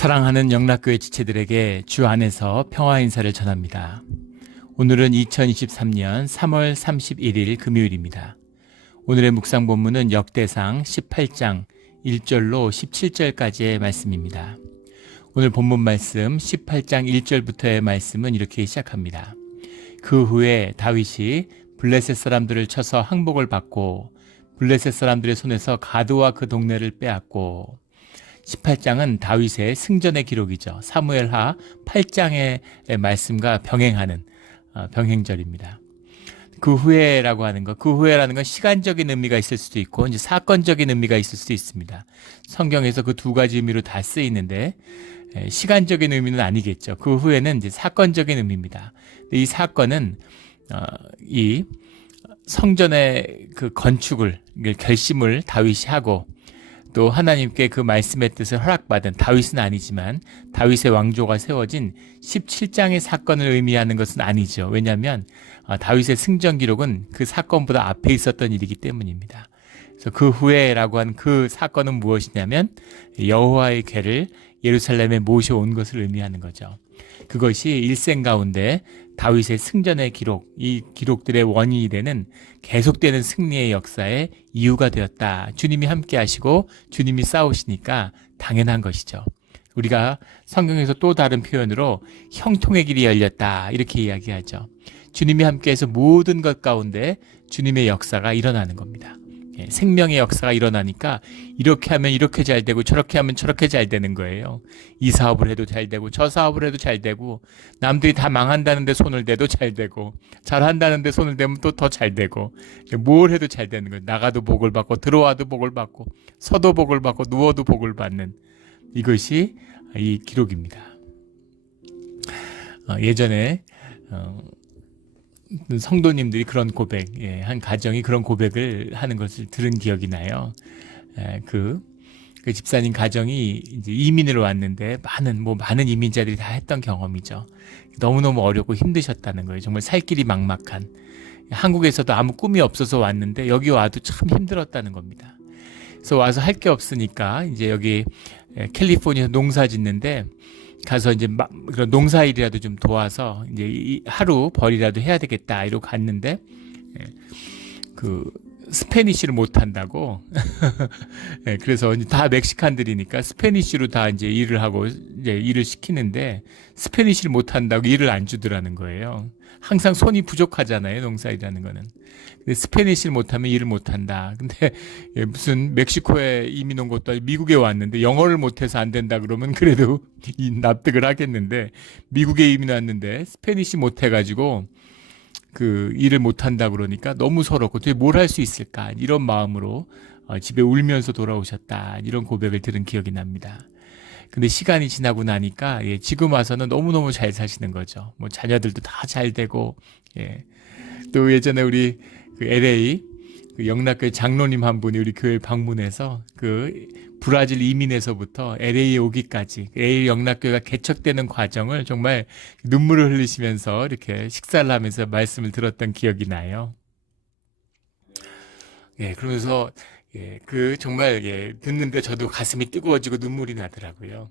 사랑하는 영락교회 지체들에게 주 안에서 평화 인사를 전합니다. 오늘은 2023년 3월 31일 금요일입니다. 오늘의 묵상 본문은 역대상 18장 1절로 17절까지의 말씀입니다. 오늘 본문 말씀 18장 1절부터의 말씀은 이렇게 시작합니다. 그 후에 다윗이 블레셋 사람들을 쳐서 항복을 받고 블레셋 사람들의 손에서 가드와 그 동네를 빼앗고. 18장은 다윗의 승전의 기록이죠. 사무엘하 8장의 말씀과 병행하는 병행절입니다. 그 후에라고 하는 것, 그 후에라는 건 시간적인 의미가 있을 수도 있고 이제 사건적인 의미가 있을 수도 있습니다. 성경에서 그 두 가지 의미로 다 쓰이는데 시간적인 의미는 아니겠죠. 그 후에는 이제 사건적인 의미입니다. 이 사건은 이 성전의 그 건축을 결심을 다윗이 하고 또 하나님께 그 말씀의 뜻을 허락받은 다윗은 아니지만 다윗의 왕조가 세워진 17장의 사건을 의미하는 것은 아니죠. 왜냐하면 다윗의 승전 기록은 그 사건보다 앞에 있었던 일이기 때문입니다. 그래서 그 후에라고 한 그 사건은 무엇이냐면 여호와의 궤를 예루살렘에 모셔온 것을 의미하는 거죠. 그것이 일생 가운데 다윗의 승전의 기록, 이 기록들의 원인이 되는 계속되는 승리의 역사의 이유가 되었다. 주님이 함께 하시고 주님이 싸우시니까 당연한 것이죠. 우리가 성경에서 또 다른 표현으로 형통의 길이 열렸다 이렇게 이야기하죠. 주님이 함께해서 모든 것 가운데 주님의 역사가 일어나는 겁니다. 생명의 역사가 일어나니까 이렇게 하면 이렇게 잘 되고 저렇게 하면 저렇게 잘 되는 거예요. 이 사업을 해도 잘 되고 저 사업을 해도 잘 되고 남들이 다 망한다는데 손을 대도 잘 되고 잘한다는데 손을 대면 또 더 잘 되고 뭘 해도 잘 되는 거예요. 나가도 복을 받고 들어와도 복을 받고 서도 복을 받고 누워도 복을 받는 이것이 이 기록입니다. 예전에 성도님들이 그런 고백, 한 가정이 그런 고백을 하는 것을 들은 기억이 나요. 그 집사님 가정이 이제 이민을 왔는데 많은 이민자들이 다 했던 경험이죠. 너무너무 어렵고 힘드셨다는 거예요. 정말 살 길이 막막한. 한국에서도 아무 꿈이 없어서 왔는데 여기 와도 참 힘들었다는 겁니다. 그래서 와서 할 게 없으니까 이제 여기 캘리포니아에서 농사 짓는데 가서 이제 그런 농사일이라도 좀 도와서 이제 하루 벌이라도 해야 되겠다 이러고 갔는데 그 스페니쉬를 못 한다고 그래서 다 멕시칸들이니까 스페니쉬로 다 이제 일을 하고 이제 일을 시키는데 스페니쉬를 못 한다고 일을 안 주더라는 거예요. 항상 손이 부족하잖아요, 농사일이라는 거는. 근데 스페니쉬를 못하면 일을 못한다. 근데 무슨 멕시코에 이민 온 것도 아니고 미국에 왔는데 영어를 못해서 안 된다 그러면 그래도 납득을 하겠는데 미국에 이민 왔는데 스페니쉬 못해가지고 그 일을 못한다 그러니까 너무 서럽고 도대체 뭘 할 수 있을까 이런 마음으로 집에 울면서 돌아오셨다 이런 고백을 들은 기억이 납니다. 근데 시간이 지나고 나니까 지금 와서는 너무너무 잘 사시는 거죠. 뭐 자녀들도 다 잘 되고 또 예전에 우리 그 LA 그 영락교회 장로님 한 분이 우리 교회 방문해서 그 브라질 이민에서부터 LA에 오기까지 LA 영락교회가 개척되는 과정을 정말 눈물을 흘리시면서 이렇게 식사를 하면서 말씀을 들었던 기억이 나요. 그러면서 그 정말 듣는데 저도 가슴이 뜨거워지고 눈물이 나더라고요.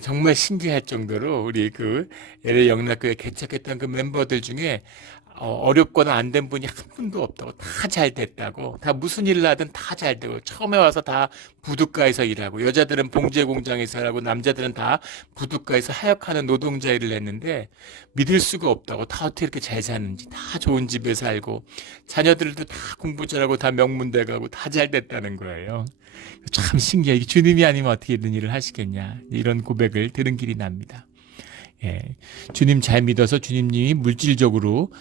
정말 신기할 정도로 우리 그 LA 영락교회 개척했던 그 멤버들 중에 어렵거나 안 된 분이 한 분도 없다고, 다 잘 됐다고, 다 무슨 일을 하든 다 잘 되고, 처음에 와서 다 부둣가에서 일하고, 여자들은 봉제 공장에서 일하고, 남자들은 다 부둣가에서 하역하는 노동자 일을 했는데 믿을 수가 없다고, 다 어떻게 이렇게 잘 사는지, 다 좋은 집에 살고, 자녀들도 다 공부 잘하고, 다 명문대 가고, 다 잘 됐다는 거예요. 참 신기해. 주님이 아니면 어떻게 이런 일을 하시겠냐, 이런 고백을 들은 길이 납니다. 주님 잘 믿어서 주님이 물질적으로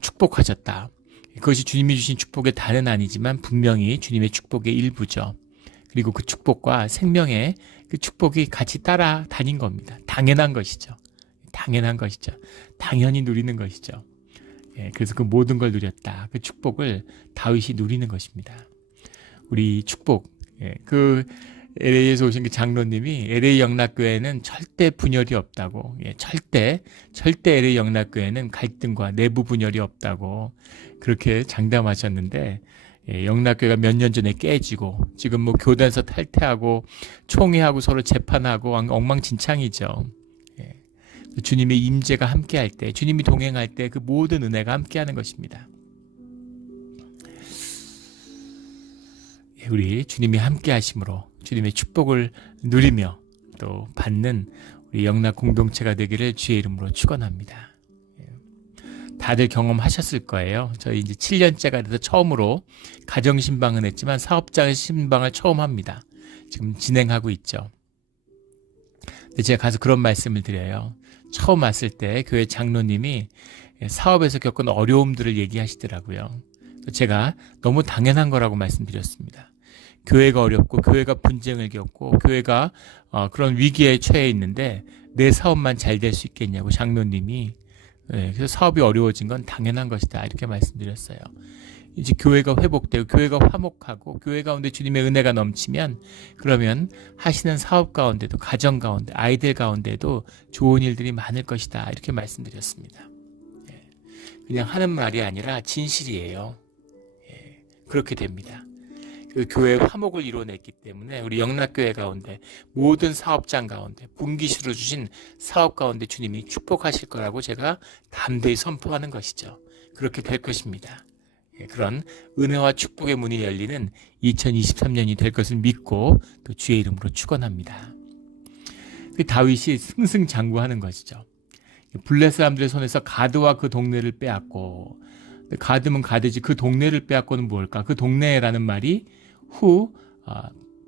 축복하셨다. 그것이 주님이 주신 축복의 다는 아니지만 분명히 주님의 축복의 일부죠. 그리고 그 축복과 생명의 그 축복이 같이 따라다닌 겁니다. 당연한 것이죠. 당연한 것이죠. 당연히 누리는 것이죠. 그래서 그 모든 걸 누렸다. 그 축복을 다윗이 누리는 것입니다. 우리 축복, 그 LA에서 오신 그 장로님이 LA 영락교회는 절대 분열이 없다고, 절대 LA 영락교회는 갈등과 내부 분열이 없다고 그렇게 장담하셨는데 영락교회가 몇 년 전에 깨지고 지금 뭐 교단에서 탈퇴하고 총회하고 서로 재판하고 엉망진창이죠. 주님의 임재가 함께할 때, 주님이 동행할 때 그 모든 은혜가 함께하는 것입니다. 우리 주님이 함께하심으로 주님의 축복을 누리며 또 받는 우리 영락 공동체가 되기를 주의 이름으로 축원합니다. 다들 경험하셨을 거예요. 저희 이제 7년째가 돼서 처음으로 가정 신방은 했지만 사업장 신방을 처음 합니다. 지금 진행하고 있죠. 근데 제가 가서 그런 말씀을 드려요. 처음 왔을 때 교회 장로님이 사업에서 겪은 어려움들을 얘기하시더라고요. 제가 너무 당연한 거라고 말씀드렸습니다. 교회가 어렵고 교회가 분쟁을 겪고 교회가 그런 위기에 처해 있는데 내 사업만 잘 될 수 있겠냐고 장로님이. 그래서 사업이 어려워진 건 당연한 것이다 이렇게 말씀드렸어요. 이제 교회가 회복되고 교회가 화목하고 교회 가운데 주님의 은혜가 넘치면 그러면 하시는 사업 가운데도 가정 가운데 아이들 가운데도 좋은 일들이 많을 것이다 이렇게 말씀드렸습니다. 그냥 하는 말이 아니라 진실이에요. 그렇게 됩니다. 그 교회의 화목을 이뤄냈기 때문에 우리 영락교회 가운데 모든 사업장 가운데 분기수로 주신 사업 가운데 주님이 축복하실 거라고 제가 담대히 선포하는 것이죠. 그렇게 될 것입니다. 그런 은혜와 축복의 문이 열리는 2023년이 될 것을 믿고 또 주의 이름으로 축원합니다. 다윗이 승승장구하는 것이죠. 블레 사람들의 손에서 가드와 그 동네를 빼앗고, 가드면 가드지 그 동네를 빼앗고는 뭘까? 그 동네라는 말이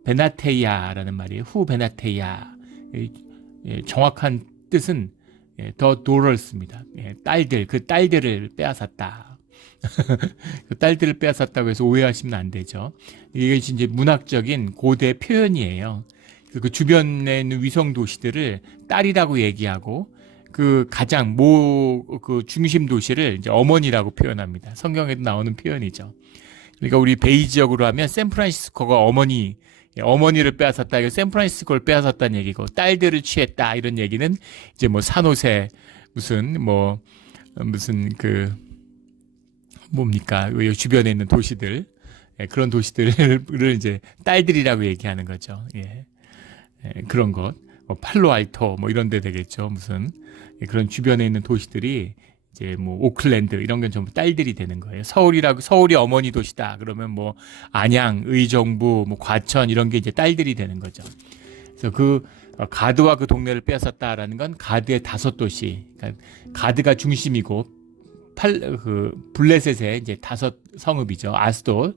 베나테야라는 말이에요. 베나테야. 정확한 뜻은 더 도럴스입니다. 딸들, 그 딸들을 빼앗았다. 그 딸들을 빼앗았다고 해서 오해하시면 안 되죠. 이게 이제 문학적인 고대 표현이에요. 그 주변에 있는 위성 도시들을 딸이라고 얘기하고 그 가장 그 중심 도시를 이제 어머니라고 표현합니다. 성경에도 나오는 표현이죠. 그러니까 우리 베이 지역으로 하면 샌프란시스코가 어머니를 빼앗았다. 이거 샌프란시스코를 빼앗았다는 얘기고 딸들을 취했다 이런 얘기는 이제 뭐 산호세 무슨 그 뭡니까 주변에 있는 도시들 그런 도시들을 이제 딸들이라고 얘기하는 거죠. 그런 것 팔로알토 이런 데 되겠죠. 무슨 그런 주변에 있는 도시들이 이제 뭐 오클랜드 이런 건 전부 딸들이 되는 거예요. 서울이 어머니 도시다. 그러면 뭐 안양, 의정부, 뭐 과천 이런 게 이제 딸들이 되는 거죠. 그래서 그 가드와 그 동네를 빼앗았다라는 건 가드의 5도시. 그러니까 가드가 중심이고 블레셋의 이제 5 성읍이죠. 아스돗,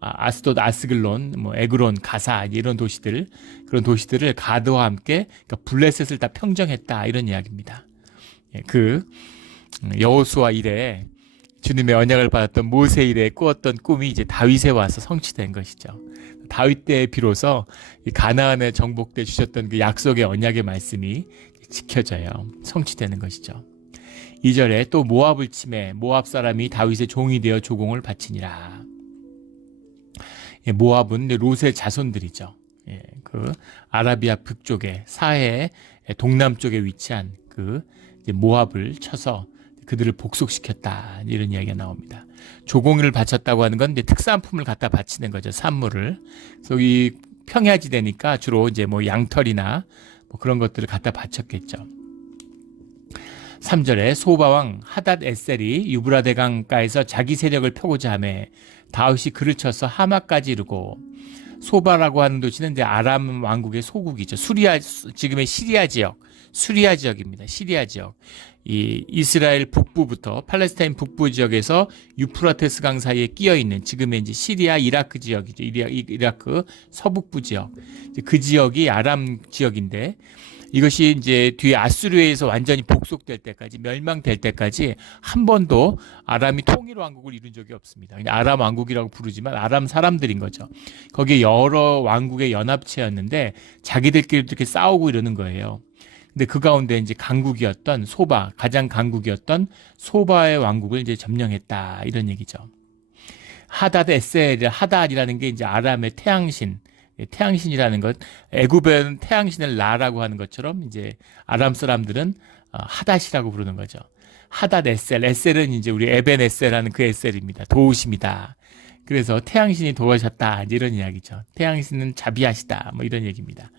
아스글론, 뭐 에그론, 가사 이런 도시들 그런 도시들을 가드와 함께 그러니까 블레셋을 다 평정했다 이런 이야기입니다. 그 여호수아 이래 주님의 언약을 받았던 모세 이래 꾸었던 꿈이 이제 다윗에 와서 성취된 것이죠. 다윗 때에 비로소 가나안에 정복돼 주셨던 그 약속의 언약의 말씀이 지켜져요. 성취되는 것이죠. 2절에 또 모압을 치매 모압 사람이 다윗의 종이 되어 조공을 바치니라. 모압은 롯의 자손들이죠. 그 아라비아 북쪽에 사해 동남쪽에 위치한 그 모압을 쳐서 그들을 복속시켰다 이런 이야기가 나옵니다. 조공을 바쳤다고 하는 건 이제 특산품을 갖다 바치는 거죠. 산물을. 그래서 이 평야지대니까 주로 이제 뭐 양털이나 뭐 그런 것들을 갖다 바쳤겠죠. 3절에 소바왕 하닷 에셀이 유브라데 강가에서 자기 세력을 펴고자 하매 다윗이 그를 쳐서 하마까지 이르고 소바라고 하는 도시는 이제 아람 왕국의 소국이죠. 지금의 시리아 지역입니다. 시리아 지역. 이 이스라엘 북부부터 팔레스타인 북부 지역에서 유프라테스 강 사이에 끼어 있는 지금의 이제 시리아 이라크 지역이죠. 이라크 서북부 지역. 그 지역이 아람 지역인데 이것이 이제 뒤에 아수르에서 완전히 복속될 때까지 멸망될 때까지 한 번도 아람이 통일 왕국을 이룬 적이 없습니다. 그냥 아람 왕국이라고 부르지만 아람 사람들인 거죠. 거기에 여러 왕국의 연합체였는데 자기들끼리 이렇게 싸우고 이러는 거예요. 근데 그 가운데 이제 강국이었던 가장 강국이었던 소바의 왕국을 이제 점령했다 이런 얘기죠. 하닷이라는 게 이제 아람의 태양신이라는 것, 애굽은 태양신을 라라고 하는 것처럼 이제 아람 사람들은 하닷이라고 부르는 거죠. 하닷 에셀은 이제 우리 에벤 에셀하는 그 에셀입니다. 도우십니다. 그래서 태양신이 도와셨다 이런 이야기죠. 태양신은 자비하시다 뭐 이런 얘기입니다.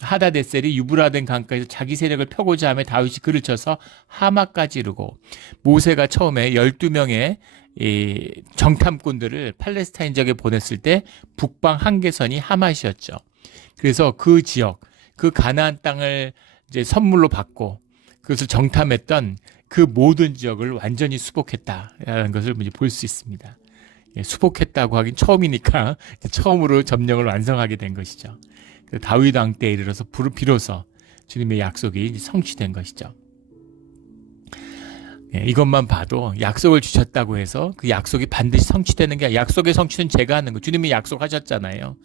하다데셀이 유브라덴 강가에서 자기 세력을 펴고자 하며 다윗이 글을 쳐서 하마까지 이르고, 모세가 처음에 12명의 이 정탐꾼들을 팔레스타인 지역에 보냈을 때 북방 한계선이 하맛이었죠. 그래서 그 지역, 그 가나안 땅을 이제 선물로 받고 그것을 정탐했던 그 모든 지역을 완전히 수복했다라는 것을 볼 수 있습니다. 수복했다고 하긴 처음이니까 처음으로 점령을 완성하게 된 것이죠. 다윗 왕 때에 이르러서 비로소 주님의 약속이 성취된 것이죠. 이것만 봐도 약속을 주셨다고 해서 그 약속이 반드시 성취되는 게 아니라, 약속의 성취는 제가 하는 거. 주님이 약속하셨잖아요.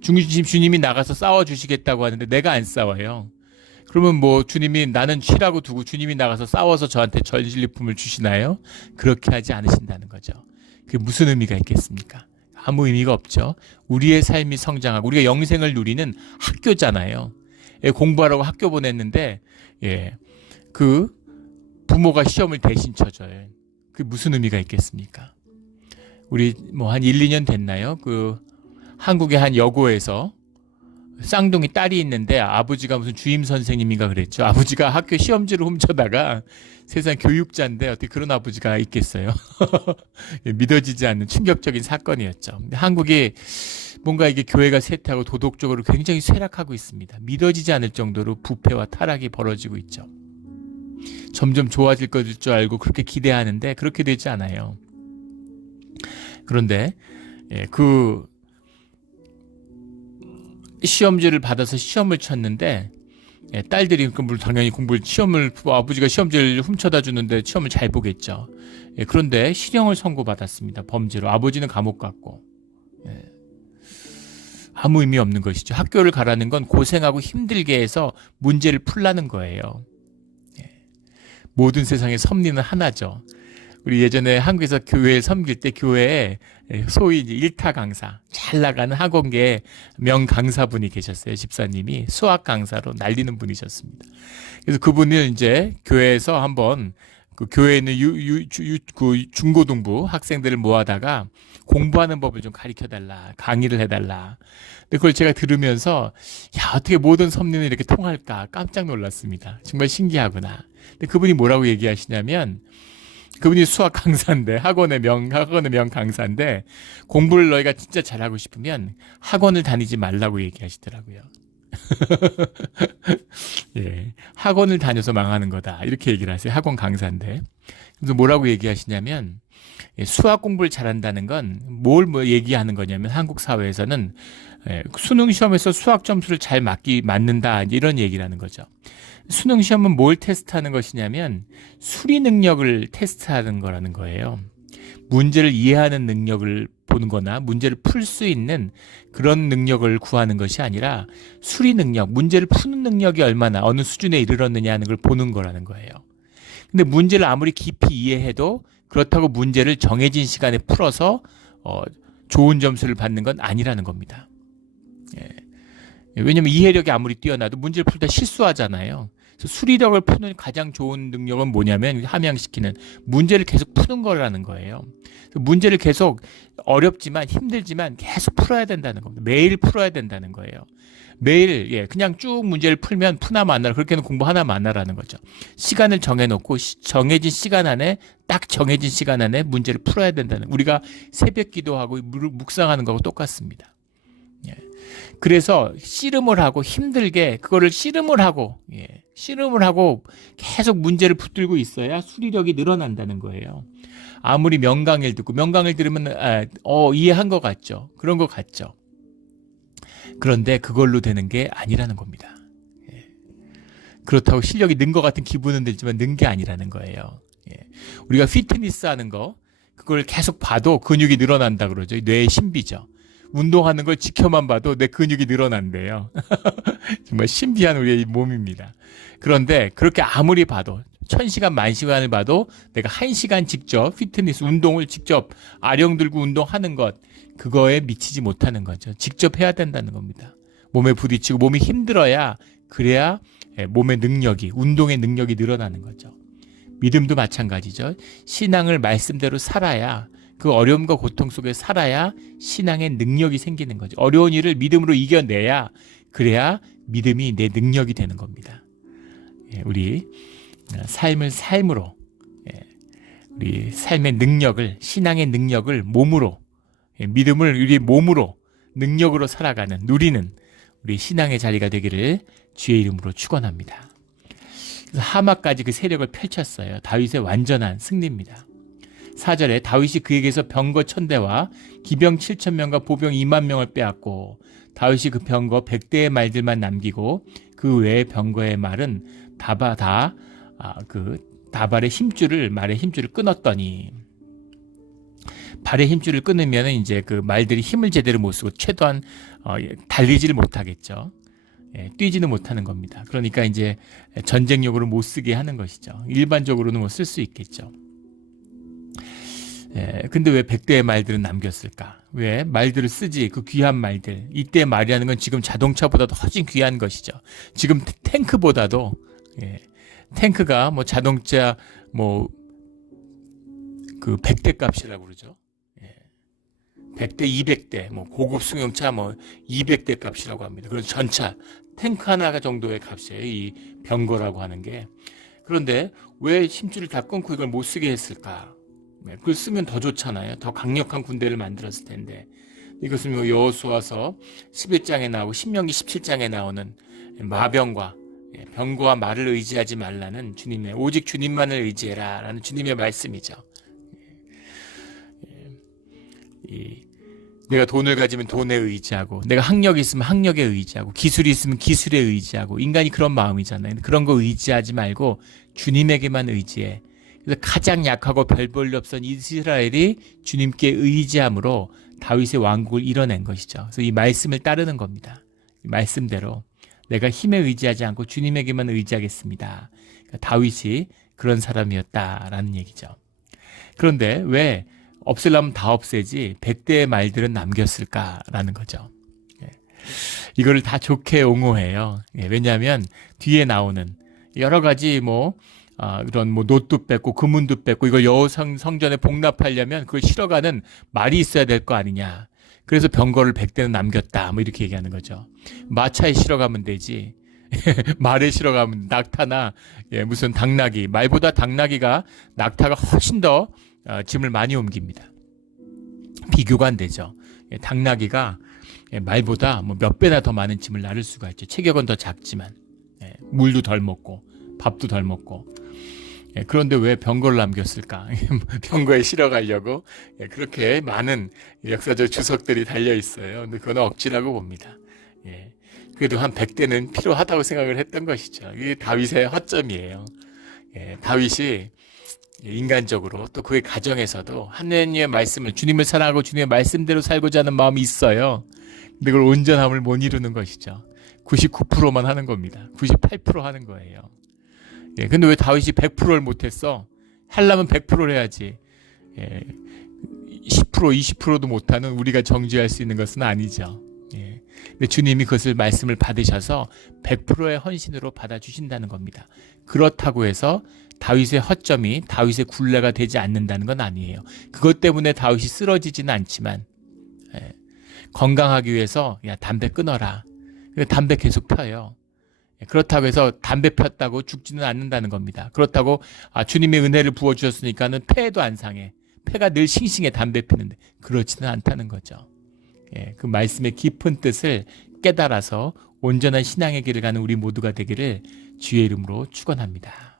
주님이 나가서 싸워주시겠다고 하는데 내가 안 싸워요. 그러면 뭐 주님이 나는 쉬라고 두고 주님이 나가서 싸워서 저한테 전리품을 주시나요? 그렇게 하지 않으신다는 거죠. 그게 무슨 의미가 있겠습니까? 아무 의미가 없죠. 우리의 삶이 성장하고 우리가 영생을 누리는 학교잖아요. 공부하라고 학교 보냈는데 그 부모가 시험을 대신 쳐줘요. 그게 무슨 의미가 있겠습니까? 우리 뭐 한 1, 2년 됐나요? 그 한국의 한 여고에서 쌍둥이 딸이 있는데 아버지가 무슨 주임 선생님인가 그랬죠. 아버지가 학교 시험지를 훔쳐다가, 세상 교육자인데 어떻게 그런 아버지가 있겠어요. 믿어지지 않는 충격적인 사건이었죠. 근데 한국이 뭔가 이게 교회가 쇠퇴하고 도덕적으로 굉장히 쇠락하고 있습니다. 믿어지지 않을 정도로 부패와 타락이 벌어지고 있죠. 점점 좋아질 것일 줄 알고 그렇게 기대하는데 그렇게 되지 않아요. 그런데 그 시험지를 받아서 시험을 쳤는데 딸들이 당연히 시험을 아버지가 시험지를 훔쳐다 주는데 시험을 잘 보겠죠. 그런데 실형을 선고받았습니다. 범죄로. 아버지는 감옥 갔고. 아무 의미 없는 것이죠. 학교를 가라는 건 고생하고 힘들게 해서 문제를 풀라는 거예요. 모든 세상의 섭리는 하나죠. 우리 예전에 한국에서 교회에 섬길 때 교회에 소위 이제 일타 강사, 잘 나가는 학원계 명 강사분이 계셨어요. 집사님이 수학 강사로 날리는 분이셨습니다. 그래서 그분을 이제 교회에서 한번 그 교회에 있는 그 중고등부 학생들을 모아다가 공부하는 법을 좀 가르쳐달라, 강의를 해달라. 근데 그걸 제가 들으면서 어떻게 모든 섭리는 이렇게 통할까 깜짝 놀랐습니다. 정말 신기하구나. 근데 그분이 뭐라고 얘기하시냐면, 그분이 수학 강사인데, 학원의 명 강사인데, 공부를 너희가 진짜 잘하고 싶으면 학원을 다니지 말라고 얘기하시더라고요. 학원을 다녀서 망하는 거다, 이렇게 얘기를 하세요. 학원 강사인데. 그래서 뭐라고 얘기하시냐면, 수학 공부를 잘한다는 건 뭘 얘기하는 거냐면, 한국 사회에서는 수능 시험에서 수학 점수를 잘 맞는다, 이런 얘기를 하는 거죠. 수능 시험은 뭘 테스트하는 것이냐면 수리 능력을 테스트하는 거라는 거예요. 문제를 이해하는 능력을 보는 거나 문제를 풀 수 있는 그런 능력을 구하는 것이 아니라 수리 능력, 문제를 푸는 능력이 얼마나 어느 수준에 이르렀느냐 하는 걸 보는 거라는 거예요. 근데 문제를 아무리 깊이 이해해도 그렇다고 문제를 정해진 시간에 풀어서 좋은 점수를 받는 건 아니라는 겁니다. 왜냐하면 이해력이 아무리 뛰어나도 문제를 풀 때 실수하잖아요. 그래서 수리력을 푸는 가장 좋은 능력은 뭐냐면, 함양시키는 문제를 계속 푸는 거라는 거예요. 문제를 계속 어렵지만 힘들지만 계속 풀어야 된다는 겁니다. 매일 풀어야 된다는 거예요. 매일 그냥 쭉 문제를 풀면 푸나 마나, 그렇게는 공부 하나 마나라는 거죠. 시간을 정해놓고 정해진 시간 안에, 딱 정해진 시간 안에 문제를 풀어야 된다는, 우리가 새벽 기도하고 묵상하는 거하고 똑같습니다. 그래서 씨름을 하고 힘들게 그거를 씨름을 하고 계속 문제를 붙들고 있어야 수리력이 늘어난다는 거예요. 아무리 명강의를 듣고, 명강의를 들으면 이해한 것 같죠. 그런 것 같죠. 그런데 그걸로 되는 게 아니라는 겁니다. 그렇다고 실력이 는 것 같은 기분은 들지만 는 게 아니라는 거예요. 우리가 피트니스 하는 거, 그걸 계속 봐도 근육이 늘어난다 그러죠. 뇌의 신비죠. 운동하는 걸 지켜만 봐도 내 근육이 늘어난대요. 정말 신비한 우리의 몸입니다. 그런데 그렇게 아무리 봐도, 1000시간, 10,000시간을 봐도 내가 1시간 직접 피트니스 운동을 직접 아령 들고 운동하는 것, 그거에 미치지 못하는 거죠. 직접 해야 된다는 겁니다. 몸에 부딪히고 몸이 힘들어야, 그래야 몸의 능력이, 운동의 능력이 늘어나는 거죠. 믿음도 마찬가지죠. 신앙을 말씀대로 살아야 그 어려움과 고통 속에 살아야 신앙의 능력이 생기는 거죠. 어려운 일을 믿음으로 이겨내야, 그래야 믿음이 내 능력이 되는 겁니다. 우리 삶을 삶으로, 우리 삶의 능력을, 신앙의 능력을 몸으로, 믿음을 우리 몸으로, 능력으로 살아가는, 누리는 우리 신앙의 자리가 되기를 주의 이름으로 축원합니다. 그래서 하마까지 그 세력을 펼쳤어요. 다윗의 완전한 승리입니다. 4절에 다윗이 그에게서 병거 1000대와 기병 7000명과 보병 20000명을 빼앗고 다윗이 그 병거 100대의 말들만 남기고 그 외의 병거의 말은 다발의 힘줄을, 말의 힘줄을 끊었더니, 발의 힘줄을 끊으면 이제 그 말들이 힘을 제대로 못 쓰고 최소한 달리지를 못하겠죠. 뛰지는 못하는 겁니다. 그러니까 이제 전쟁력으로 못 쓰게 하는 것이죠. 일반적으로는 뭐 쓸 수 있겠죠. 근데 왜 100대의 말들은 남겼을까? 왜 말들을 쓰지? 그 귀한 말들. 이때 말이라는 건 지금 자동차보다도 훨씬 귀한 것이죠. 지금 탱크보다도, 탱크가 뭐 자동차 그 100대 값이라고 그러죠. 100대, 200대, 뭐 고급 승용차 200대 값이라고 합니다. 그래서 전차, 탱크 하나 정도의 값이에요. 이 병거라고 하는 게. 그런데 왜 힘줄을 다 끊고 이걸 못 쓰게 했을까? 그걸 쓰면 더 좋잖아요. 더 강력한 군대를 만들었을 텐데. 이것은 여호수아서 11장에 나오고 신명기 17장에 나오는 마병과 병거와 말을 의지하지 말라는 주님의, 오직 주님만을 의지해라 라는 주님의 말씀이죠. 내가 돈을 가지면 돈에 의지하고, 내가 학력이 있으면 학력에 의지하고, 기술이 있으면 기술에 의지하고, 인간이 그런 마음이잖아요. 그런 거 의지하지 말고 주님에게만 의지해. 그래서 가장 약하고 별 볼일 없던 이스라엘이 주님께 의지함으로 다윗의 왕국을 이뤄낸 것이죠. 그래서 이 말씀을 따르는 겁니다. 이 말씀대로 내가 힘에 의지하지 않고 주님에게만 의지하겠습니다. 그러니까 다윗이 그런 사람이었다라는 얘기죠. 그런데 왜 없애려면 다 없애지 100대의 말들은 남겼을까라는 거죠. 이거를 다 좋게 옹호해요. 왜냐하면 뒤에 나오는 여러 가지 이런 노도 뺏고 금은도 뺏고 이걸 성전에 복납하려면 그걸 실어가는 말이 있어야 될 거 아니냐. 그래서 병거를 100대는 남겼다. 이렇게 얘기하는 거죠. 마차에 실어가면 되지. 말에 실어가면 낙타나 무슨 당나귀, 말보다 당나귀가, 낙타가 훨씬 더 짐을 많이 옮깁니다. 비교가 안 되죠. 당나귀가 말보다 몇 배나 더 많은 짐을 나를 수가 있죠. 체격은 더 작지만 물도 덜 먹고 밥도 덜 먹고. 그런데 왜 병거를 남겼을까? 병거에 실어가려고 그렇게 많은 역사적 주석들이 달려 있어요. 근데 그건 억지라고 봅니다. 그래도 한 100대는 필요하다고 생각을 했던 것이죠. 이게 다윗의 허점이에요. 다윗이 인간적으로 또 그의 가정에서도 하나님의 말씀을, 주님을 사랑하고 주님의 말씀대로 살고자 하는 마음이 있어요. 근데 그걸 온전함을 못 이루는 것이죠. 99%만 하는 겁니다. 98% 하는 거예요. 근데 왜 다윗이 100%를 못했어? 하려면 100%를 해야지. 10%, 20%도 못하는 우리가 정죄할 수 있는 것은 아니죠. 근데 주님이 그것을 말씀을 받으셔서 100%의 헌신으로 받아주신다는 겁니다. 그렇다고 해서 다윗의 허점이 다윗의 굴레가 되지 않는다는 건 아니에요. 그것 때문에 다윗이 쓰러지지는 않지만 건강하기 위해서 담배 끊어라. 담배 계속 펴요. 그렇다고 해서 담배 폈다고 죽지는 않는다는 겁니다. 그렇다고 주님의 은혜를 부어주셨으니까는 폐도 안 상해. 폐가 늘 싱싱해, 담배 피는데. 그렇지는 않다는 거죠. 그 말씀의 깊은 뜻을 깨달아서 온전한 신앙의 길을 가는 우리 모두가 되기를 주의 이름으로 축원합니다.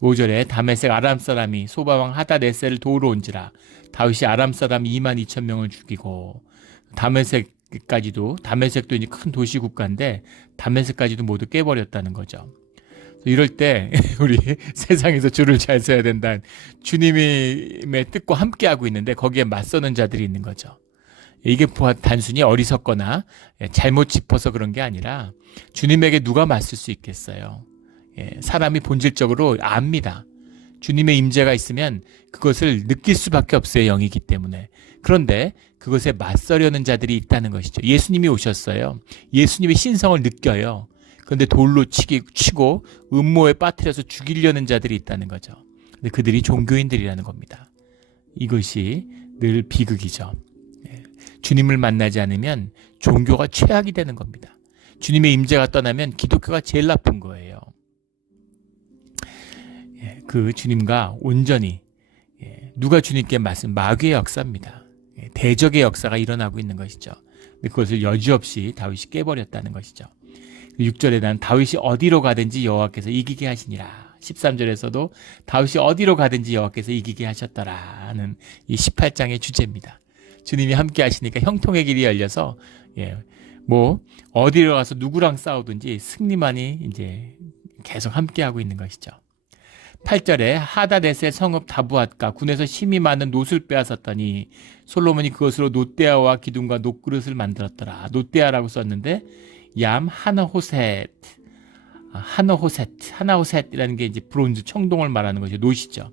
5절에 다메섹 아람 사람이 소바왕 하다네셀을 도우러 온지라 다윗이 아람 사람 22,000명을 죽이고, 다메섹도 이제 큰 도시 국가인데 다메섹까지도 모두 깨버렸다는 거죠. 이럴 때 우리 세상에서 줄을 잘 서야 된다는 주님의 뜻과 함께하고 있는데 거기에 맞서는 자들이 있는 거죠. 이게 단순히 어리석거나 잘못 짚어서 그런 게 아니라 주님에게 누가 맞설 수 있겠어요. 사람이 본질적으로 압니다. 주님의 임재가 있으면 그것을 느낄 수밖에 없어요. 영이기 때문에. 그런데 그것에 맞서려는 자들이 있다는 것이죠. 예수님이 오셨어요. 예수님의 신성을 느껴요. 그런데 돌로 치고 음모에 빠뜨려서 죽이려는 자들이 있다는 거죠. 근데 그들이 종교인들이라는 겁니다. 이것이 늘 비극이죠. 주님을 만나지 않으면 종교가 최악이 되는 겁니다. 주님의 임재가 떠나면 기독교가 제일 나쁜 거예요. 그 주님과 온전히 누가 주님께 말씀 마귀의 역사입니다. 대적의 역사가 일어나고 있는 것이죠. 그것을 여지없이 다윗이 깨버렸다는 것이죠. 6절에 난 다윗이 어디로 가든지 여호와께서 이기게 하시니라. 13절에서도 다윗이 어디로 가든지 여호와께서 이기게 하셨더라는 이 18장의 주제입니다. 주님이 함께 하시니까 형통의 길이 열려서 뭐 어디로 가서 누구랑 싸우든지 승리만이 이제 계속 함께하고 있는 것이죠. 8절에 하다데셀 성읍 다부앗과 군에서 힘이 많은 놋을 빼앗았더니 솔로몬이 그것으로 놋대야와 기둥과 놋그릇을 만들었더라. 놋대야라고 썼는데 얌 하나호셋이라는 게 이제 브론즈 청동을 말하는 것이죠. 놋이죠.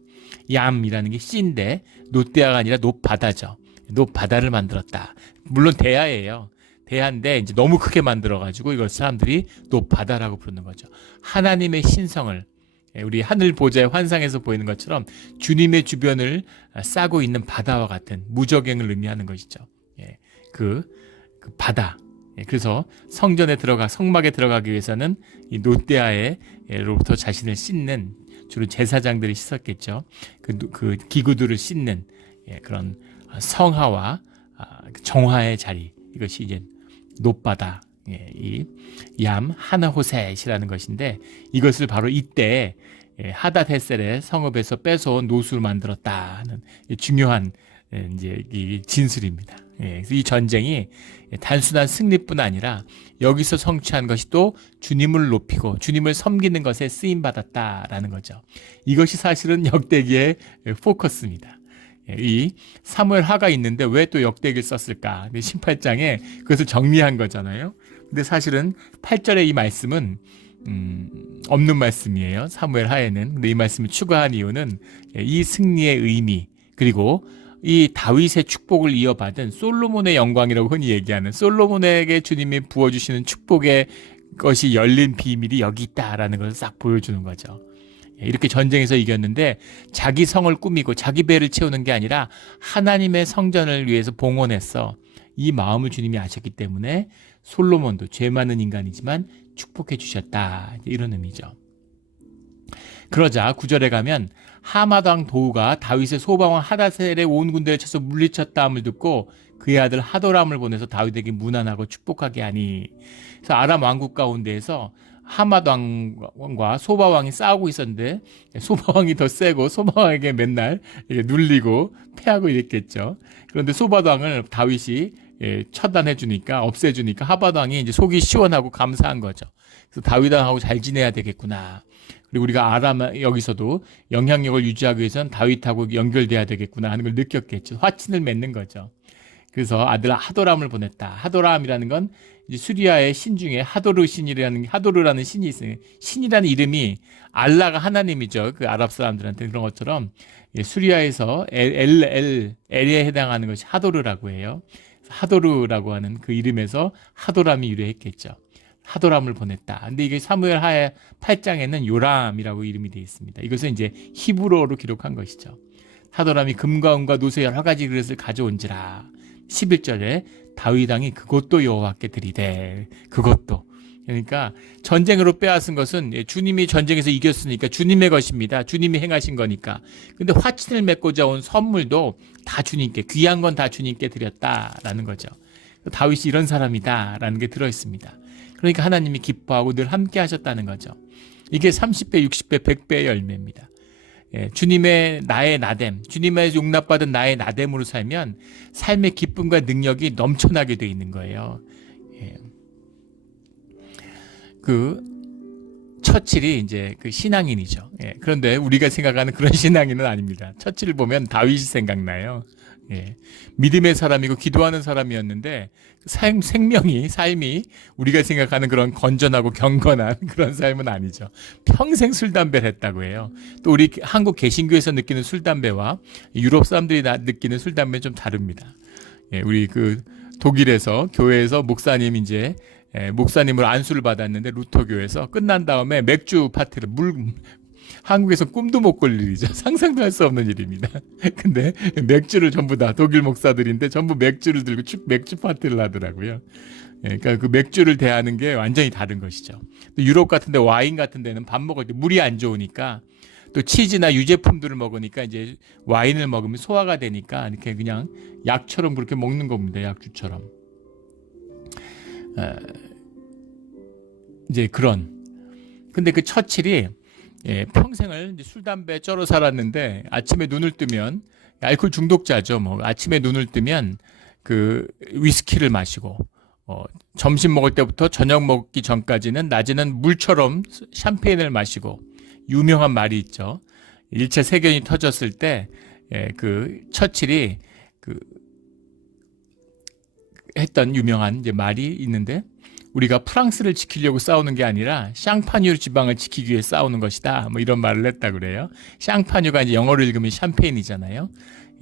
얌이라는 게 씨인데 놋대야가 아니라 놋바다죠. 놋바다를 만들었다. 물론 대야예요. 대야인데 이제 너무 크게 만들어가지고 이걸 사람들이 놋바다라고 부르는 거죠. 하나님의 신성을 우리 하늘 보좌의 환상에서 보이는 것처럼 주님의 주변을 싸고 있는 바다와 같은 무저갱을 의미하는 것이죠. 그 바다. 그래서 성전에 성막에 들어가기 위해서는 이 놋대야로부터 자신을 씻는 주로 제사장들이 씻었겠죠. 그 기구들을 씻는 그런 성화와 정화의 자리, 이것이 이제 놋바다, 이 얌 하나호셋이라는 것인데 이것을 바로 이때 하닷헤셀의 성읍에서 뺏어온 놋을 만들었다는 중요한 이제 이 진술입니다. 그래서 이 전쟁이 단순한 승리뿐 아니라 여기서 성취한 것이 또 주님을 높이고 주님을 섬기는 것에 쓰임 받았다라는 거죠. 이것이 사실은 역대기의 포커스입니다. 이 사무엘 하가 있는데 왜 또 역대기를 썼을까? 18장에 그것을 정리한 거잖아요. 근데 사실은 8절의 이 말씀은 없는 말씀이에요. 사무엘 하에는. 근데 이 말씀을 추가한 이유는 이 승리의 의미, 그리고 이 다윗의 축복을 이어받은 솔로몬의 영광이라고 흔히 얘기하는 솔로몬에게 주님이 부어주시는 축복의 것이 열린 비밀이 여기 있다라는 것을 싹 보여주는 거죠. 이렇게 전쟁에서 이겼는데 자기 성을 꾸미고 자기 배를 채우는 게 아니라 하나님의 성전을 위해서 봉헌했어. 이 마음을 주님이 아셨기 때문에 솔로몬도 죄 많은 인간이지만 축복해 주셨다. 이런 의미죠. 그러자 9절에 가면 하맛 왕 도우가 다윗의 소방왕 하닷셀의 온 군대를 쳐서 물리쳤다 함을 듣고 그의 아들 하도람을 보내서 다윗에게 문안하고 축복하게 하니. 그래서 아람 왕국 가운데에서 하맛 왕과 소바 왕이 싸우고 있었는데 소바 왕이 더 세고 소바 왕에게 맨날 눌리고 패하고 이랬겠죠. 그런데 소바 왕을 다윗이 처단해 주니까, 없애 주니까 하맛 왕이 이제 속이 시원하고 감사한 거죠. 그래서 다윗 왕하고 잘 지내야 되겠구나. 그리고 우리가 아람 여기서도 영향력을 유지하기 위해서는 다윗하고 연결돼야 되겠구나 하는 걸 느꼈겠죠. 화친을 맺는 거죠. 그래서 아들 하도람을 보냈다. 하도람이라는 건 이제 수리아의 신 중에 하도르라는 신이 있어요. 신이라는 이름이 알라가 하나님이죠. 그 아랍 사람들한테. 그런 것처럼 수리아에서 엘에 해당하는 것이 하도르라고 해요. 하도르라고 하는 그 이름에서 하도람이 유래했겠죠. 하도람을 보냈다. 근데 이게 사무엘 하에 8장에는 요람이라고 이름이 되어 있습니다. 이것은 이제 히브리어로 기록한 것이죠. 하도람이 금과 은과 놋의 여러 가지 그릇을 가져온지라. 11절에 다윗 왕이 그것도 여호와께 드리되. 그것도. 그러니까 전쟁으로 빼앗은 것은 주님이 전쟁에서 이겼으니까 주님의 것입니다. 주님이 행하신 거니까. 근데 화친을 맺고자 온 선물도 다 주님께, 귀한 건 다 주님께 드렸다라는 거죠. 다윗이 이런 사람이다라는 게 들어있습니다. 그러니까 하나님이 기뻐하고 늘 함께 하셨다는 거죠. 이게 30배, 60배, 100배의 열매입니다. 주님의 나의 나됨, 주님의 용납받은 나의 나됨으로 살면 삶의 기쁨과 능력이 넘쳐나게 돼 있는 거예요. 그 처칠이 이제 그 신앙인이죠. 그런데 우리가 생각하는 그런 신앙인은 아닙니다. 처칠을 보면 다윗이 생각나요. 믿음의 사람이고 기도하는 사람이었는데 삶이 우리가 생각하는 그런 건전하고 경건한 그런 삶은 아니죠. 평생 술 담배를 했다고 해요. 또 우리 한국 개신교에서 느끼는 술 담배와 유럽 사람들이 느끼는 술 담배는 좀 다릅니다. 우리 그 독일에서 교회에서 목사님으로 안수를 받았는데 루터교에서 끝난 다음에 맥주 파티를 한국에서 꿈도 못 꿀 일이죠. 상상도 할 수 없는 일입니다. 근데 맥주를 전부 다 독일 목사들인데 전부 맥주를 들고 맥주 파티를 하더라고요. 예, 그러니까 그 맥주를 대하는 게 완전히 다른 것이죠. 또 유럽 같은 데 와인 같은 데는 밥 먹을 때 물이 안 좋으니까 또 치즈나 유제품들을 먹으니까 이제 와인을 먹으면 소화가 되니까 이렇게 그냥 약처럼 그렇게 먹는 겁니다. 약주처럼. 이제 그런. 근데 그 처칠이 평생을 이제 술, 담배 쩔어 살았는데 아침에 눈을 뜨면 알코올 중독자죠. 뭐 아침에 눈을 뜨면 그 위스키를 마시고 점심 먹을 때부터 저녁 먹기 전까지는 낮에는 물처럼 샴페인을 마시고 유명한 말이 있죠. 1차 세계전이 터졌을 때 그 처칠이 그 했던 유명한 이제 말이 있는데 우리가 프랑스를 지키려고 싸우는 게 아니라 샹파뉴 지방을 지키기 위해 싸우는 것이다. 뭐 이런 말을 했다 그래요. 샹파뉴가 이제 영어로 읽으면 샴페인이잖아요.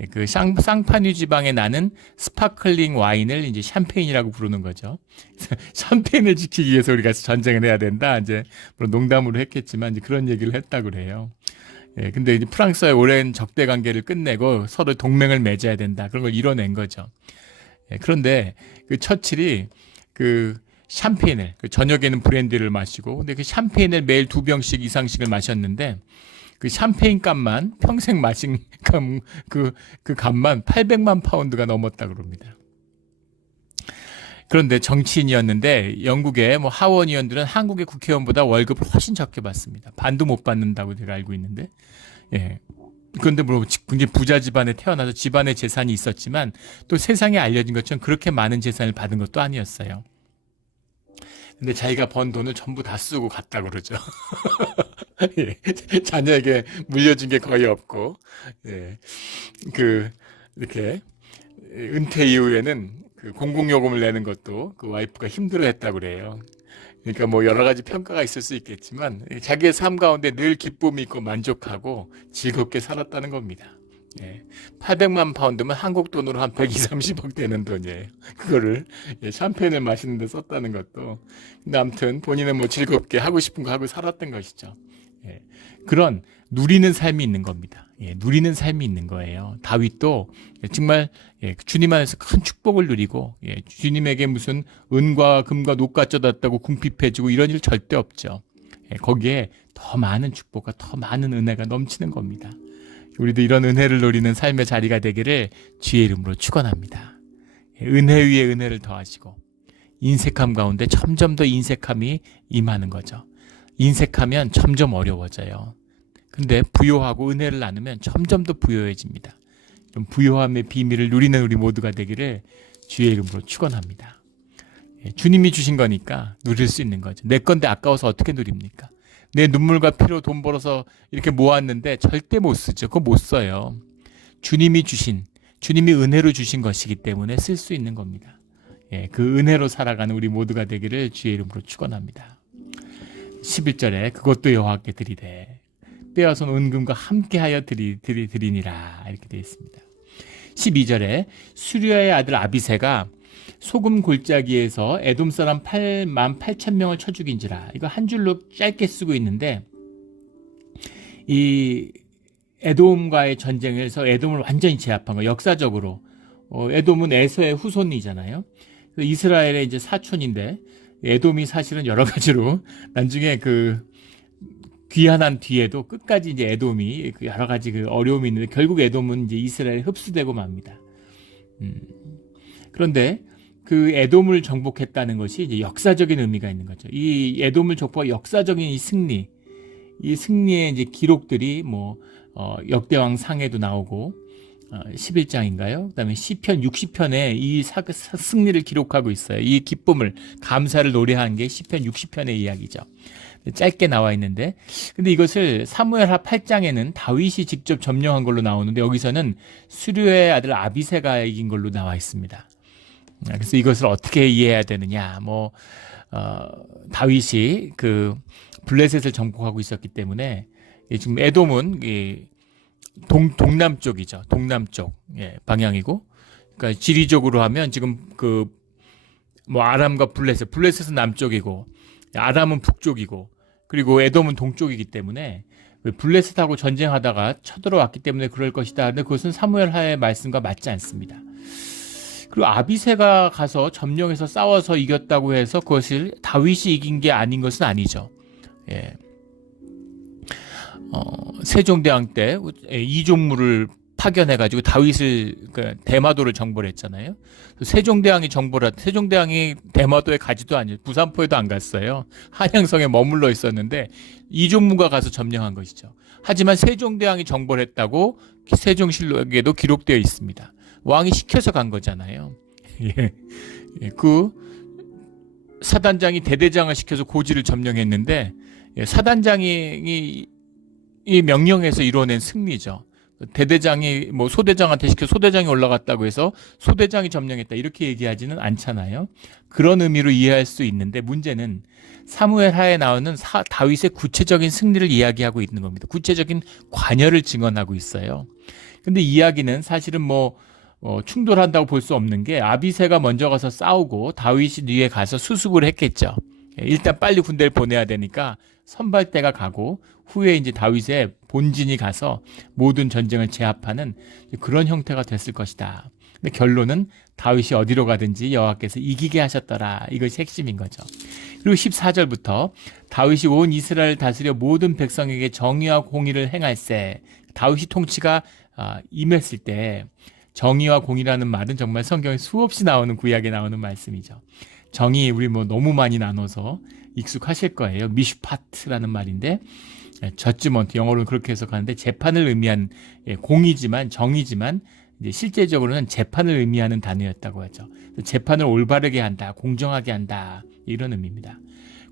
그 샹파뉴 지방에 나는 스파클링 와인을 이제 샴페인이라고 부르는 거죠. 샴페인을 지키기 위해서 우리가 전쟁을 해야 된다. 이제 물론 농담으로 했겠지만 이제 그런 얘기를 했다 그래요. 근데 이제 프랑스와의 오랜 적대 관계를 끝내고 서로 동맹을 맺어야 된다. 그런 걸 이뤄낸 거죠. 그런데 그 처칠이 그 샴페인을 저녁에는 브랜디를 마시고 근데 그 샴페인을 매일 2병씩 이상씩을 마셨는데 그 샴페인 값만 평생 마신 그 값만 800만 파운드가 넘었다 그럽니다. 그런데 정치인이었는데 영국의 뭐 하원 의원들은 한국의 국회의원보다 월급을 훨씬 적게 받습니다. 반도 못 받는다고 제가 알고 있는데. 그런데 뭐 굉장히 부자 집안에 태어나서 집안에 재산이 있었지만 또 세상에 알려진 것처럼 그렇게 많은 재산을 받은 것도 아니었어요. 근데 자기가 번 돈을 전부 다 쓰고 갔다 그러죠. 자녀에게 물려준 게 거의 없고, 이렇게 은퇴 이후에는 그 공공요금을 내는 것도 그 와이프가 힘들어했다고 그래요. 그러니까 뭐 여러 가지 평가가 있을 수 있겠지만 자기의 삶 가운데 늘 기쁨이 있고 만족하고 즐겁게 살았다는 겁니다. 800만 파운드면 한국 돈으로 한 120, 30억 되는 돈이에요. 그거를 샴페인을 마시는데 썼다는 것도. 근데 아무튼 본인은 뭐 즐겁게 하고 싶은 거 하고 살았던 것이죠. 그런 누리는 삶이 있는 겁니다. 누리는 삶이 있는 거예요. 다윗도 정말 주님 안에서 큰 축복을 누리고 주님에게 무슨 은과 금과 녹과 쪄das다고 궁핍해지고 이런 일 절대 없죠. 거기에 더 많은 축복과 더 많은 은혜가 넘치는 겁니다. 우리도 이런 은혜를 누리는 삶의 자리가 되기를 주의 이름으로 축원합니다. 은혜 위에 은혜를 더하시고 인색함 가운데 점점 더 인색함이 임하는 거죠. 인색하면 점점 어려워져요. 근데 부요하고 은혜를 나누면 점점 더 부요해집니다. 좀 부요함의 비밀을 누리는 우리 모두가 되기를 주의 이름으로 축원합니다. 주님이 주신 거니까 누릴 수 있는 거죠. 내 건데 아까워서 어떻게 누립니까? 내 눈물과 피로 돈 벌어서 이렇게 모았는데 절대 못 쓰죠. 그거 못 써요. 주님이 은혜로 주신 것이기 때문에 쓸 수 있는 겁니다. 그 은혜로 살아가는 우리 모두가 되기를 주의 이름으로 축원합니다. 11절에 그것도 여호와께 드리되 빼앗은 은금과 함께하여 드리니라 이렇게 되어 있습니다. 12절에 수리아의 아들 아비새가 소금 골짜기에서 에돔 사람 88,000명을 쳐 죽인지라. 이거 한 줄로 짧게 쓰고 있는데 이 에돔과의 전쟁에서 에돔을 완전히 제압한 거. 역사적으로 에돔은 에서의 후손이잖아요. 이스라엘의 이제 사촌인데 에돔이 사실은 여러 가지로 나중에 그 귀환한 뒤에도 끝까지 이제 에돔이 여러 가지 그 어려움이 있는데 결국 에돔은 이제 이스라엘에 흡수되고 맙니다. 그런데 그 에돔을 정복했다는 것이 이제 역사적인 의미가 있는 거죠. 이 에돔을 정복한 역사적인 이 승리의 이제 기록들이 뭐 역대왕 상에도 나오고 11장인가요? 그다음에 시편 60편에 이 승리를 기록하고 있어요. 이 기쁨을 감사를 노래하는 게 시편 60편의 이야기죠. 짧게 나와 있는데 근데 이것을 사무엘하 8장에는 다윗이 직접 점령한 걸로 나오는데 여기서는 수르의 아들 아비새가 이긴 걸로 나와 있습니다. 그래서 이것을 어떻게 이해해야 되느냐? 다윗이 그 블레셋을 정복하고 있었기 때문에 지금 에돔은 동남쪽이죠. 동남쪽 방향이고, 그러니까 지리적으로 하면 지금 아람과 블레셋은 남쪽이고, 아람은 북쪽이고, 그리고 에돔은 동쪽이기 때문에 블레셋하고 전쟁하다가 쳐들어왔기 때문에 그럴 것이다. 근데 그것은 사무엘 하의 말씀과 맞지 않습니다. 그리고 아비새가 가서 점령해서 싸워서 이겼다고 해서 그것을 다윗이 이긴 게 아닌 것은 아니죠. 예. 세종대왕 때 이종무를 파견해가지고 다윗을 대마도를 정벌 했잖아요. 세종대왕이 세종대왕이 대마도에 가지도 않아요. 부산포에도 안 갔어요. 한양성에 머물러 있었는데 이종무가 가서 점령한 것이죠. 하지만 세종대왕이 정벌했다고 세종실록에도 기록되어 있습니다. 왕이 시켜서 간 거잖아요. 예. 그 사단장이 대대장을 시켜서 고지를 점령했는데 사단장이 이 명령에서 이뤄낸 승리죠. 대대장이 뭐 소대장한테 시켜 소대장이 올라갔다고 해서 소대장이 점령했다 이렇게 얘기하지는 않잖아요. 그런 의미로 이해할 수 있는데 문제는 사무엘 하에 나오는 다윗의 구체적인 승리를 이야기하고 있는 겁니다. 구체적인 관여를 증언하고 있어요. 근데 이야기는 사실은 충돌한다고 볼 수 없는 게 아비새가 먼저 가서 싸우고 다윗이 뒤에 가서 수습을 했겠죠. 일단 빨리 군대를 보내야 되니까 선발대가 가고 후에 이제 다윗의 본진이 가서 모든 전쟁을 제압하는 그런 형태가 됐을 것이다. 근데 결론은 다윗이 어디로 가든지 여호와께서 이기게 하셨더라. 이것이 핵심인 거죠. 그리고 14절부터 다윗이 온 이스라엘을 다스려 모든 백성에게 정의와 공의를 행할세. 다윗이 통치가 임했을 때 정의와 공의라는 말은 정말 성경에 수없이 나오는 구약에 나오는 말씀이죠. 정의 우리 너무 많이 나눠서 익숙하실 거예요. 미슈파트라는 말인데 저지먼트 영어로는 그렇게 해석하는데 재판을 의미한 공의지만 정의지만 이제 실제적으로는 재판을 의미하는 단어였다고 하죠. 재판을 올바르게 한다, 공정하게 한다 이런 의미입니다.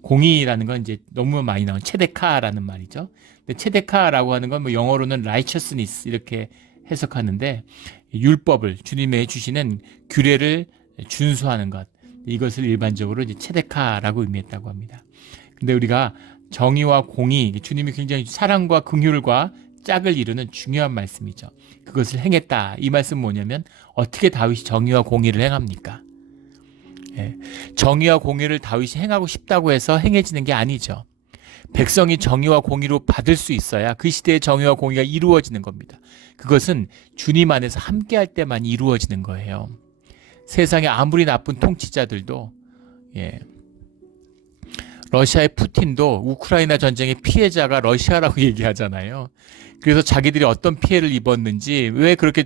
공의라는 건 이제 너무 많이 나온 체데카라는 말이죠. 근데 체데카라고 하는 건 영어로는 righteousness 이렇게 해석하는데 율법을 주님의 주시는 규례를 준수하는 것 이것을 일반적으로 이제 체데카라고 의미했다고 합니다. 근데 우리가 정의와 공의, 주님이 굉장히 사랑과 긍휼과 짝을 이루는 중요한 말씀이죠. 그것을 행했다. 이 말씀은 뭐냐면 어떻게 다윗이 정의와 공의를 행합니까? 예. 정의와 공의를 다윗이 행하고 싶다고 해서 행해지는 게 아니죠. 백성이 정의와 공의로 받을 수 있어야 그 시대의 정의와 공의가 이루어지는 겁니다. 그것은 주님 안에서 함께할 때만 이루어지는 거예요. 세상에 아무리 나쁜 통치자들도 러시아의 푸틴도 우크라이나 전쟁의 피해자가 러시아라고 얘기하잖아요. 그래서 자기들이 어떤 피해를 입었는지 왜 그렇게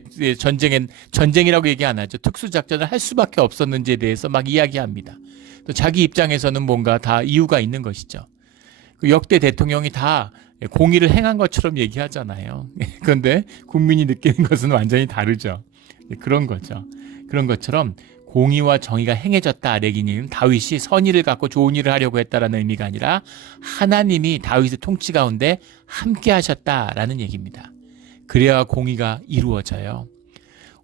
전쟁이라고 얘기 안 하죠. 특수작전을 할 수밖에 없었는지에 대해서 막 이야기합니다. 또 자기 입장에서는 뭔가 다 이유가 있는 것이죠. 그 역대 대통령이 다 공의를 행한 것처럼 얘기하잖아요. 그런데 국민이 느끼는 것은 완전히 다르죠. 그런 거죠. 그런 것처럼 공의와 정의가 행해졌다. 레기님 다윗이 선의를 갖고 좋은 일을 하려고 했다라는 의미가 아니라 하나님이 다윗의 통치 가운데 함께 하셨다라는 얘기입니다. 그래야 공의가 이루어져요.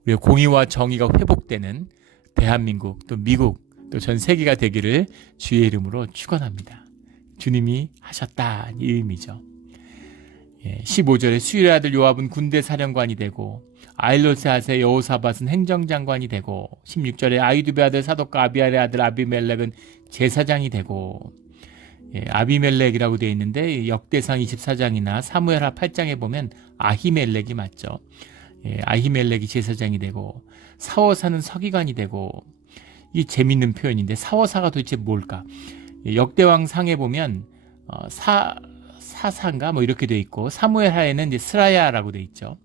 우리 공의와 정의가 회복되는 대한민국 또 미국 또 전 세계가 되기를 주의 이름으로 축원합니다. 주님이 하셨다 이 의미죠. 15절에 수일의 아들 요압은 군대 사령관이 되고 아일롯의 아세 여호사밧은 행정장관이 되고 16절에 아히두베 아들 사독과 아비알의 아들 아비멜렉은 제사장이 되고 아비멜렉이라고 되어 있는데 역대상 24장이나 사무엘하 8장에 보면 아히멜렉이 맞죠. 아히멜렉이 제사장이 되고 사워사는 서기관이 되고 이 재밌는 표현인데 사워사가 도대체 뭘까? 역대왕 상에 보면 사사인가 이렇게 돼 있고 사무엘하에는 이제 스라야라고 돼 있죠.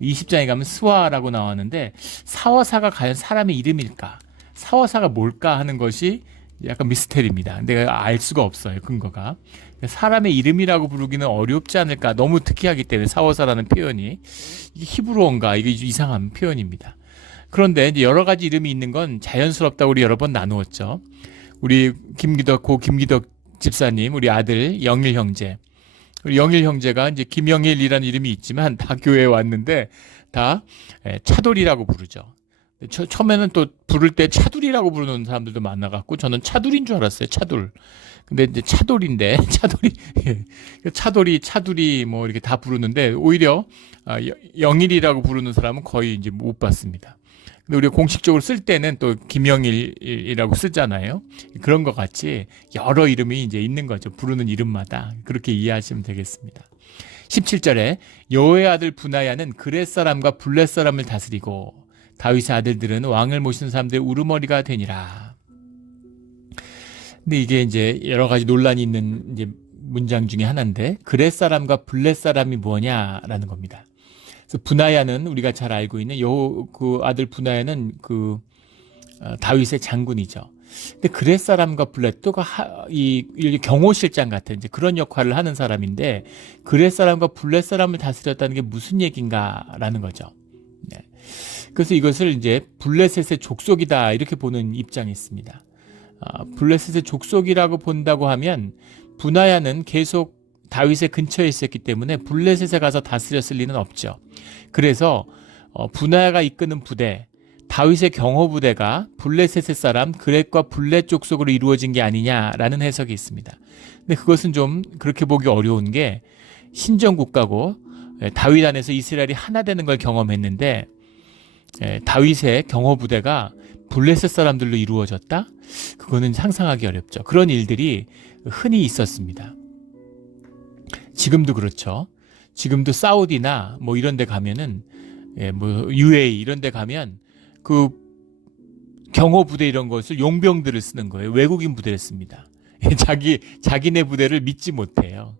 20장에 가면 스와라고 나왔는데 사워사가 과연 사람의 이름일까? 사워사가 뭘까 하는 것이 약간 미스테리입니다. 내가 알 수가 없어요. 근거가. 사람의 이름이라고 부르기는 어렵지 않을까? 너무 특이하기 때문에 사워사라는 표현이 이게 히브리어인가? 이게 이상한 표현입니다. 그런데 이제 여러 가지 이름이 있는 건 자연스럽다고 우리 여러 번 나누었죠. 우리 김기덕 집사님, 우리 아들 영일 형제. 우리 영일 형제가 이제 김영일이라는 이름이 있지만 다 교회에 왔는데 다 차돌이라고 부르죠. 처음에는 또 부를 때 차돌이라고 부르는 사람들도 많아갖고 저는 차돌인 줄 알았어요. 차돌. 근데 이제 차돌인데 차돌이 뭐 이렇게 다 부르는데 오히려 영일이라고 부르는 사람은 거의 이제 못 봤습니다. 근데 우리가 공식적으로 쓸 때는 또 김영일이라고 쓰잖아요. 그런 것 같이 여러 이름이 이제 있는 거죠. 부르는 이름마다. 그렇게 이해하시면 되겠습니다. 17절에 여호의 아들 분하야는 그렛 사람과 블렛 사람을 다스리고 다윗의 아들들은 왕을 모시는 사람들의 우두머리가 되니라. 근데 이게 이제 여러 가지 논란이 있는 이제 문장 중에 하나인데, 그렛 사람과 블렛 사람이 뭐냐라는 겁니다. 그래서 분하야는 우리가 잘 알고 있는 그 아들 분하야는 다윗의 장군이죠. 근데 그렛 사람과 블렛도 이 경호실장 같은 이제 그런 역할을 하는 사람인데, 그렛 사람과 블렛 사람을 다스렸다는 게 무슨 얘기인가라는 거죠. 네. 그래서 이것을 이제 블레셋의 족속이다 이렇게 보는 입장이 있습니다. 블레셋의 족속이라고 본다고 하면 분하야는 계속 다윗의 근처에 있었기 때문에 블레셋에 가서 다스렸을 리는 없죠. 그래서 분하야가 이끄는 부대, 다윗의 경호부대가 블레셋의 사람 그렛과 블렛 족속으로 이루어진 게 아니냐라는 해석이 있습니다. 근데 그것은 좀 그렇게 보기 어려운 게, 신정국가고 다윗 안에서 이스라엘이 하나 되는 걸 경험했는데 다윗의 경호부대가 블레셋 사람들로 이루어졌다? 그거는 상상하기 어렵죠. 그런 일들이 흔히 있었습니다. 지금도 그렇죠. 지금도 사우디나 뭐 이런 데 가면은, 뭐 UAE 이런 데 가면 그 경호부대 이런 것을 용병들을 쓰는 거예요. 외국인 부대를 씁니다. 자기네 부대를 믿지 못해요.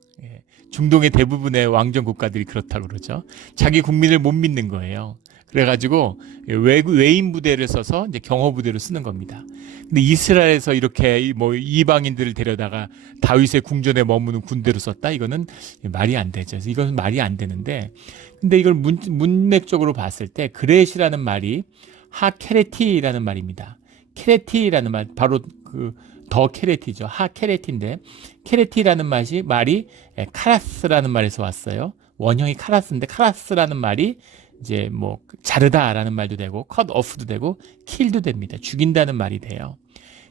중동의 대부분의 왕정 국가들이 그렇다고 그러죠. 자기 국민을 못 믿는 거예요. 그래가지고 외인 부대를 써서 이제 경호 부대로 쓰는 겁니다. 근데 이스라엘에서 이렇게 뭐 이방인들을 데려다가 다윗의 궁전에 머무는 군대로 썼다? 이거는 말이 안 되죠. 이것은 말이 안 되는데, 근데 이걸 문맥적으로 봤을 때 그렛이라는 말이 하케레티라는 말입니다. 케레티라는 말, 바로 더 케레티죠. 하케레티인데, 케레티라는 말이 카라스라는 말에서 왔어요. 원형이 카라스인데, 카라스라는 말이 이제 뭐 자르다라는 말도 되고 컷 오프도 되고 킬도 됩니다. 죽인다는 말이 돼요.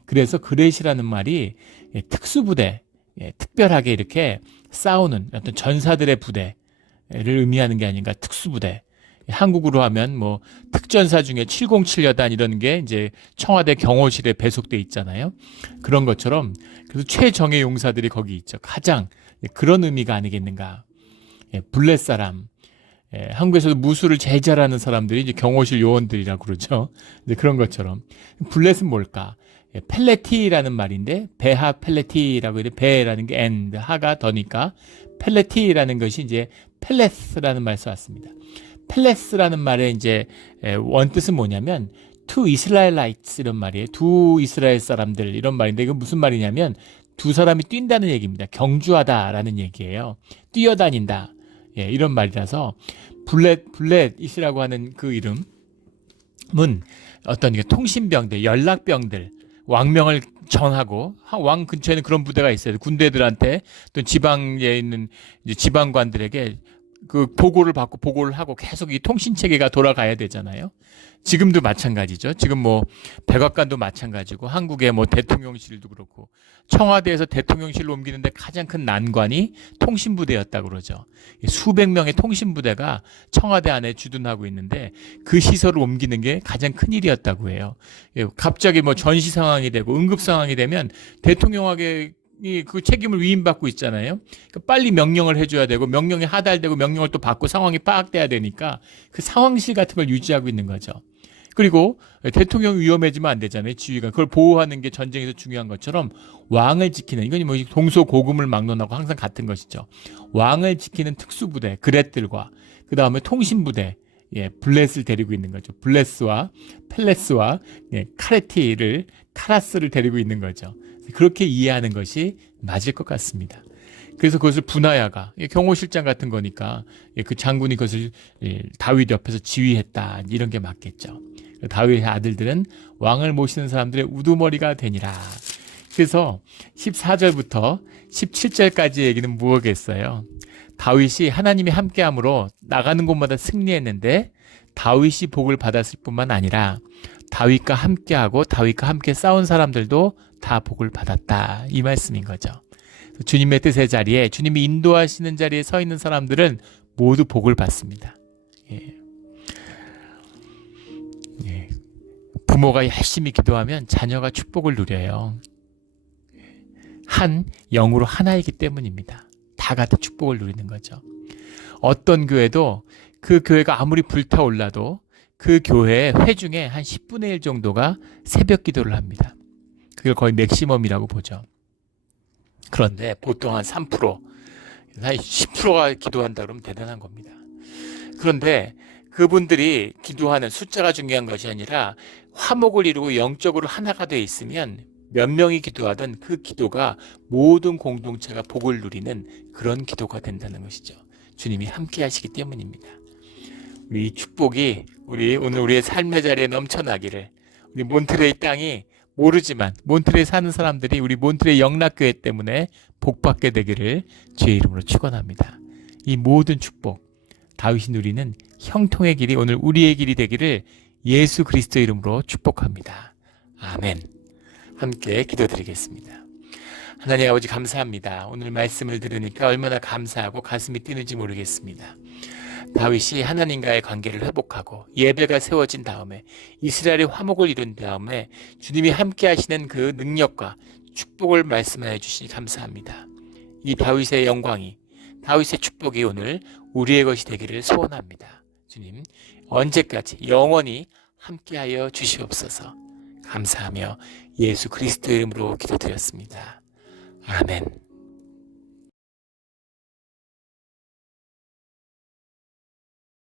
그래서 그렛이라는 말이 특수부대, 특별하게 이렇게 싸우는 어떤 전사들의 부대를 의미하는 게 아닌가. 특수부대. 한국으로 하면 뭐 특전사 중에 707여단 이런 게 이제 청와대 경호실에 배속돼 있잖아요. 그런 것처럼 그래서 최정예 용사들이 거기 있죠. 가장 그런 의미가 아니겠는가. 블렛 사람. 한국에서도 무술을 제일 잘하는 사람들이 이제 경호실 요원들이라고 그러죠. 이제 그런 것처럼. 블렛은 뭘까? 펠레티라는 말인데, 배하 펠레티라고 해도 배라는 게 and, 하가 더니까 펠레티라는 것이 이제 펠레스라는 말에서 왔습니다. 펠레스라는 말의 이제 원뜻은 뭐냐면 to Israelites 이런 말이에요. 두 이스라엘 사람들 이런 말인데, 이건 무슨 말이냐면 두 사람이 뛴다는 얘기입니다. 경주하다라는 얘기예요. 뛰어다닌다. 이런 말이라서 블렛이라고 하는 그 이름은 어떤 통신병들, 연락병들, 왕명을 전하고, 왕 근처에는 그런 부대가 있어요. 군대들한테 또 지방에 있는 이제 지방관들에게 그 보고를 받고 보고를 하고 계속 이 통신 체계가 돌아가야 되잖아요. 지금도 마찬가지죠. 지금 뭐 백악관도 마찬가지고, 한국의 뭐 대통령실도 그렇고, 청와대에서 대통령실로 옮기는데 가장 큰 난관이 통신부대였다고 그러죠. 수백 명의 통신부대가 청와대 안에 주둔하고 있는데 그 시설을 옮기는 게 가장 큰 일이었다고 해요. 갑자기 뭐 전시 상황이 되고 응급 상황이 되면 대통령에게 그 책임을 위임받고 있잖아요. 그러니까 빨리 명령을 해줘야 되고, 명령이 하달되고 명령을 또 받고 상황이 파악돼야 되니까 그 상황실 같은 걸 유지하고 있는 거죠. 그리고 대통령이 위험해지면 안 되잖아요. 지휘관. 그걸 보호하는 게 전쟁에서 중요한 것처럼 왕을 지키는, 이건 뭐 동서고금을 막론하고 항상 같은 것이죠. 왕을 지키는 특수부대, 그렛들과 그 다음에 통신부대, 블렛을 데리고 있는 거죠. 블레스와 펠레스와 카라스를 데리고 있는 거죠. 그렇게 이해하는 것이 맞을 것 같습니다. 그래서 그것을 분하야가, 경호실장 같은 거니까 그 장군이 그것을 다윗 옆에서 지휘했다, 이런 게 맞겠죠. 다윗의 아들들은 왕을 모시는 사람들의 우두머리가 되니라. 그래서 14절부터 17절까지 얘기는 무엇겠어요? 다윗이 하나님이 함께함으로 나가는 곳마다 승리했는데 다윗이 복을 받았을 뿐만 아니라 다윗과 함께하고 다윗과 함께 싸운 사람들도 다 복을 받았다, 이 말씀인 거죠. 주님의 뜻의 자리에, 주님이 인도하시는 자리에 서 있는 사람들은 모두 복을 받습니다. 부모가 열심히 기도하면 자녀가 축복을 누려요. 한 영으로 하나이기 때문입니다. 다 같이 축복을 누리는 거죠. 어떤 교회도 그 교회가 아무리 불타올라도 그 교회의 회중의 한 10분의 1 정도가 새벽 기도를 합니다. 그걸 거의 맥시멈이라고 보죠. 그런데 보통 한 3%, 한 10%가 기도한다 그러면 대단한 겁니다. 그런데 그분들이 기도하는 숫자가 중요한 것이 아니라 화목을 이루고 영적으로 하나가 되어 있으면 몇 명이 기도하든 그 기도가 모든 공동체가 복을 누리는 그런 기도가 된다는 것이죠. 주님이 함께 하시기 때문입니다. 우리 축복이 오늘 우리의 삶의 자리에 넘쳐나기를, 우리 몬트레이 땅이 모르지만 몬트레이 사는 사람들이 우리 몬트레이 영락교회 때문에 복받게 되기를 주의 이름으로 축원합니다. 이 모든 축복, 다윗이 누리는 형통의 길이 오늘 우리의 길이 되기를 예수 그리스도 이름으로 축복합니다. 아멘. 함께 기도드리겠습니다. 하나님 아버지 감사합니다. 오늘 말씀을 들으니까 얼마나 감사하고 가슴이 뛰는지 모르겠습니다. 다윗이 하나님과의 관계를 회복하고 예배가 세워진 다음에 이스라엘의 화목을 이룬 다음에 주님이 함께 하시는 그 능력과 축복을 말씀해 주시니 감사합니다. 이 다윗의 영광이, 다윗의 축복이 오늘 우리의 것이 되기를 소원합니다. 주님, 언제까지 영원히 함께하여 주시옵소서. 감사하며 예수 그리스도 이름으로 기도드렸습니다. 아멘.